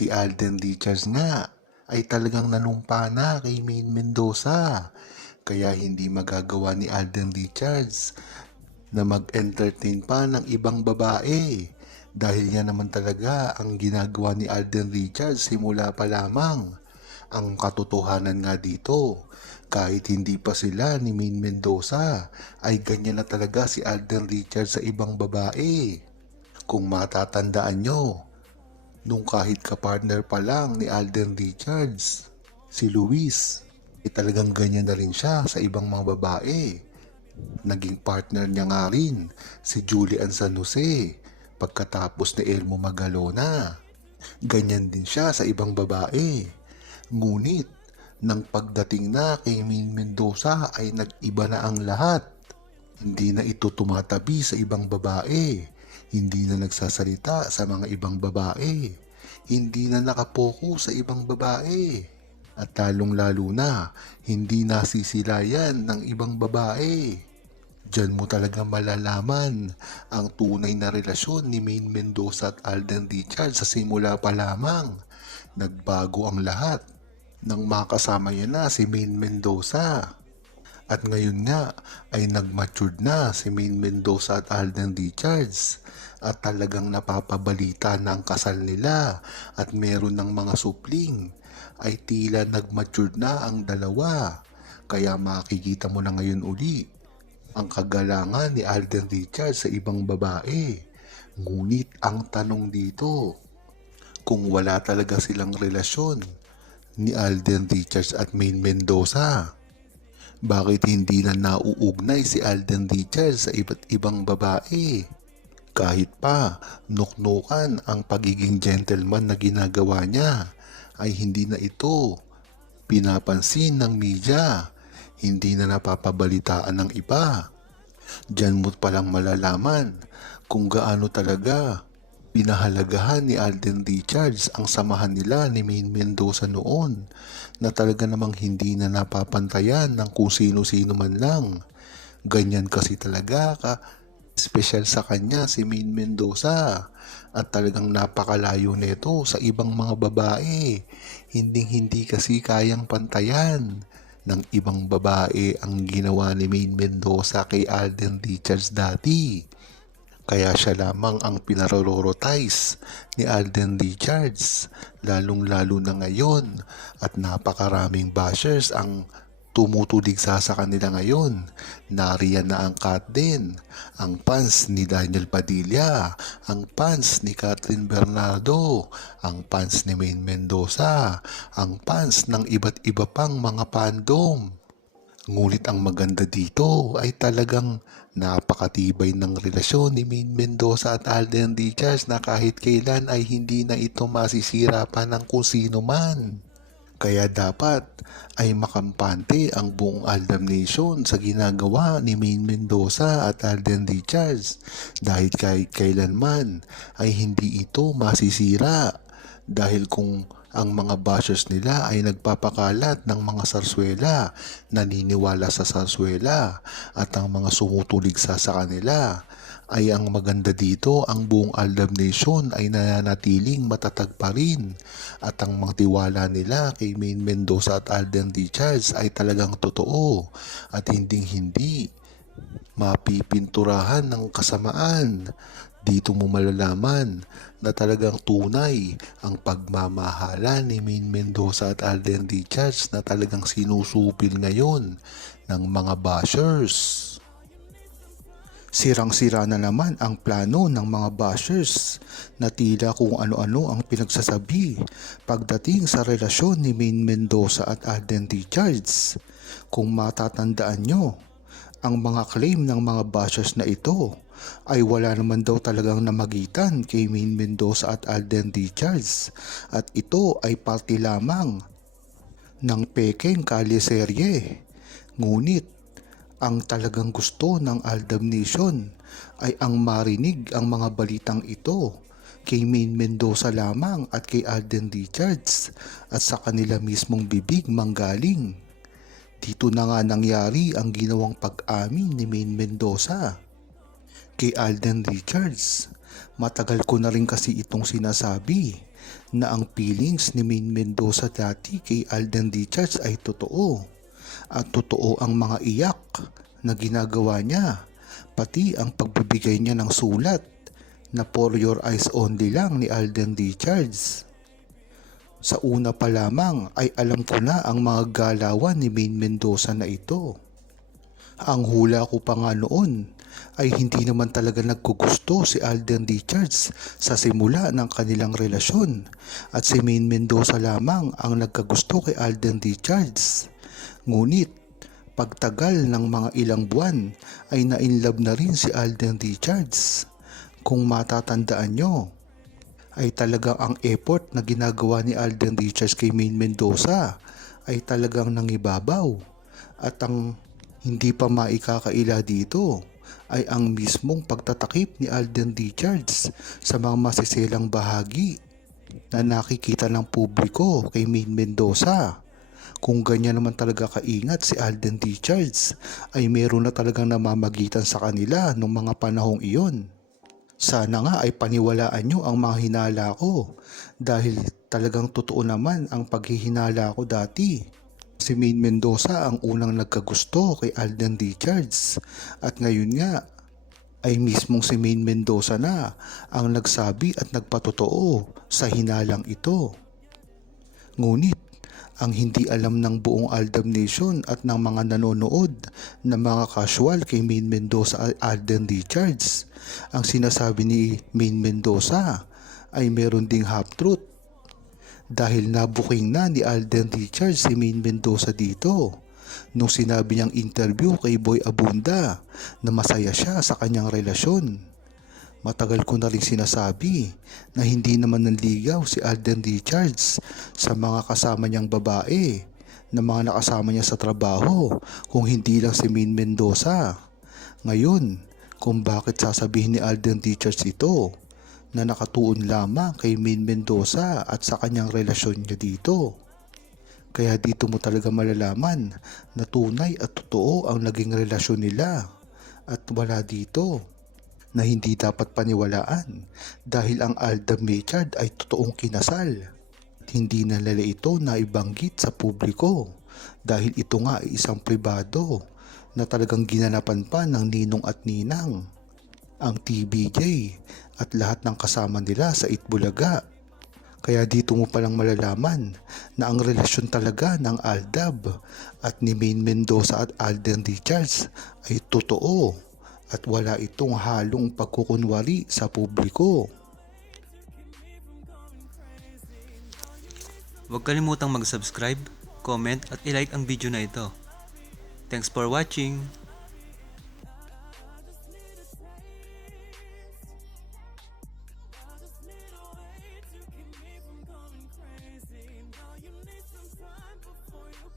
Si Alden Richards nga ay talagang nanumpa na kay Maine Mendoza. Kaya hindi magagawa ni Alden Richards na mag-entertain pa ng ibang babae. Dahil yan naman talaga ang ginagawa ni Alden Richards simula pa lamang. Ang katotohanan nga dito, kahit hindi pa sila ni Maine Mendoza, ay ganyan na talaga si Alden Richards sa ibang babae. Kung matatandaan nyo, nung kahit kapartner pa lang ni Alden Richards, si Luis, talagang ganyan na rin siya sa ibang mga babae. Naging partner niya nga rin si Julian San Jose pagkatapos ni Elmo Magalona. Ganyan din siya sa ibang babae. Ngunit, nang pagdating na kay Maine Mendoza ay nag-iba na ang lahat. Hindi na ito tumatabi sa ibang babae. Hindi na nagsasalita sa mga ibang babae. Hindi na nakapoko sa ibang babae. At lalong-lalo na, hindi nasisilayan ng ibang babae. Diyan mo talaga malalaman ang tunay na relasyon ni Maine Mendoza at Alden Richards sa simula pa lamang. Nagbago ang lahat nang makasama niya na si Maine Mendoza. At ngayon nga ay nag-matured na si Maine Mendoza at Alden Richards at talagang napapabalita na ang kasal nila at meron ng mga supling ay tila nag-matured na ang dalawa. Kaya makikita mo na ngayon uli ang kagalangan ni Alden Richards sa ibang babae. Ngunit ang tanong dito, kung wala talaga silang relasyon ni Alden Richards at Maine Mendoza, bakit hindi na nauugnay si Alden Richards sa iba't ibang babae? Kahit pa nuknukan ang pagiging gentleman na ginagawa niya, ay hindi na ito pinapansin ng media, hindi na napapabalitaan ng iba. Diyan mo palang malalaman kung gaano talaga pinahalagahan ni Alden Richards ang samahan nila ni Maine Mendoza noon, na talaga namang hindi na napapantayan ng kung sino-sino man lang. Ganyan kasi talaga ka special sa kanya si Maine Mendoza at talagang napakalayo nito sa ibang mga babae. Hindi kasi kayang pantayan ng ibang babae ang ginawa ni Maine Mendoza kay Alden Richards dati. Kaya siya lamang ang pinarororotize ni Alden Richards, lalong-lalo na ngayon, at napakaraming bashers ang tumutuligsa sa kanila ngayon. Nariyan na ang Kat din, ang fans ni Daniel Padilla, ang fans ni Catherine Bernardo, ang fans ni Maine Mendoza, ang fans ng iba't iba pang mga fandom. Ngunit ang maganda dito ay talagang napakatibay ng relasyon ni Maine Mendoza at Alden Richards na kahit kailan ay hindi na ito masisira pa ng kung sino man. Kaya dapat ay makampante ang buong Aldam Nation sa ginagawa ni Maine Mendoza at Alden Richards dahil kahit kailanman ay hindi ito masisira. Dahil kung ang mga bashers nila ay nagpapakalat ng mga sarswela, naniniwala sa sarswela at ang mga sumutuligsa sa kanila, ay ang maganda dito ang buong Aldab Nation ay nananatiling matatag pa rin at ang mga tiwala nila kay Maine Mendoza at Alden Richards ay talagang totoo at hindi mapipinturahan ng kasamaan. Dito mo malalaman na talagang tunay ang pagmamahala ni Maine Mendoza at Alden Richards na talagang sinusupil ngayon ng mga bashers. Sirang-sira na naman ang plano ng mga bashers na tila kung ano-ano ang pinagsasabi pagdating sa relasyon ni Maine Mendoza at Alden Richards. Kung matatandaan nyo, ang mga claim ng mga bashers na ito ay wala naman daw talagang namagitan kay Maine Mendoza at Alden Richards at ito ay parte lamang ng pekeng kalyeserye. Ngunit ang talagang gusto ng Aldab Nation ay ang marinig ang mga balitang ito kay Maine Mendoza lamang at kay Alden Richards at sa kanila mismong bibig manggaling. Dito na nga nangyari ang ginawang pag-amin ni Maine Mendoza kay Alden Richards. Matagal ko na rin kasi itong sinasabi na ang feelings ni Maine Mendoza dati kay Alden Richards ay totoo. At totoo ang mga iyak na ginagawa niya, pati ang pagbibigay niya ng sulat na for your eyes only lang ni Alden Richards. Sa una pa lamang ay alam ko na ang mga galawan ni Maine Mendoza na ito. Ang hula ko pa nga noon ay hindi naman talaga nagkugusto si Alden Richards sa simula ng kanilang relasyon at si Maine Mendoza lamang ang nagkagusto kay Alden Richards. Ngunit pagtagal ng mga ilang buwan ay na-inlove na rin si Alden Richards. Kung matatandaan nyo, ay talagang ang effort na ginagawa ni Alden Richards kay Maine Mendoza ay talagang nangibabaw. At ang hindi pa maikakaila dito ay ang mismong pagtatakip ni Alden Richards sa mga masiselang bahagi na nakikita ng publiko kay Maine Mendoza. Kung ganyan naman talaga kaingat si Alden Richards ay meron na talagang namamagitan sa kanila nung mga panahong iyon. Sana nga ay paniwalaan nyo ang mga hinala ko dahil talagang totoo naman ang paghihinala ko dati. Si Maine Mendoza ang unang nagkagusto kay Alden Richards at ngayon nga ay mismong si Maine Mendoza na ang nagsabi at nagpatotoo sa hinalang ito. Ngunit ang hindi alam ng buong Aldab Nation at ng mga nanonood na mga casual kay Maine Mendoza at Alden Richards, ang sinasabi ni Maine Mendoza ay meron ding half-truth. Dahil nabuking na ni Alden Richards si Maine Mendoza dito nung sinabi niyang interview kay Boy Abunda na masaya siya sa kanyang relasyon. Matagal ko na rin sinasabi na hindi naman nanligaw si Alden Richards sa mga kasama niyang babae na mga nakasama niya sa trabaho kung hindi lang si Maine Mendoza. Ngayon, kung bakit sasabihin ni Alden Richards ito na nakatuon lamang kay Maine Mendoza at sa kanyang relasyon niya dito. Kaya dito mo talaga malalaman na tunay at totoo ang naging relasyon nila at wala dito na hindi dapat paniwalaan dahil ang Aldab Machad ay totoong kinasal. Hindi na nila ito naibanggit sa publiko dahil ito nga ay isang pribado na talagang ginanapan pa ng ninong at ninang, ang TBJ at lahat ng kasama nila sa Itbulaga. Kaya dito mo palang malalaman na ang relasyon talaga ng Aldab at ni Maine Mendoza at Alden Richards ay totoo at wala itong halong pagkukunwari sa publiko. Huwag kalimutang mag-subscribe, comment at i-like ang video na ito. Thanks for watching!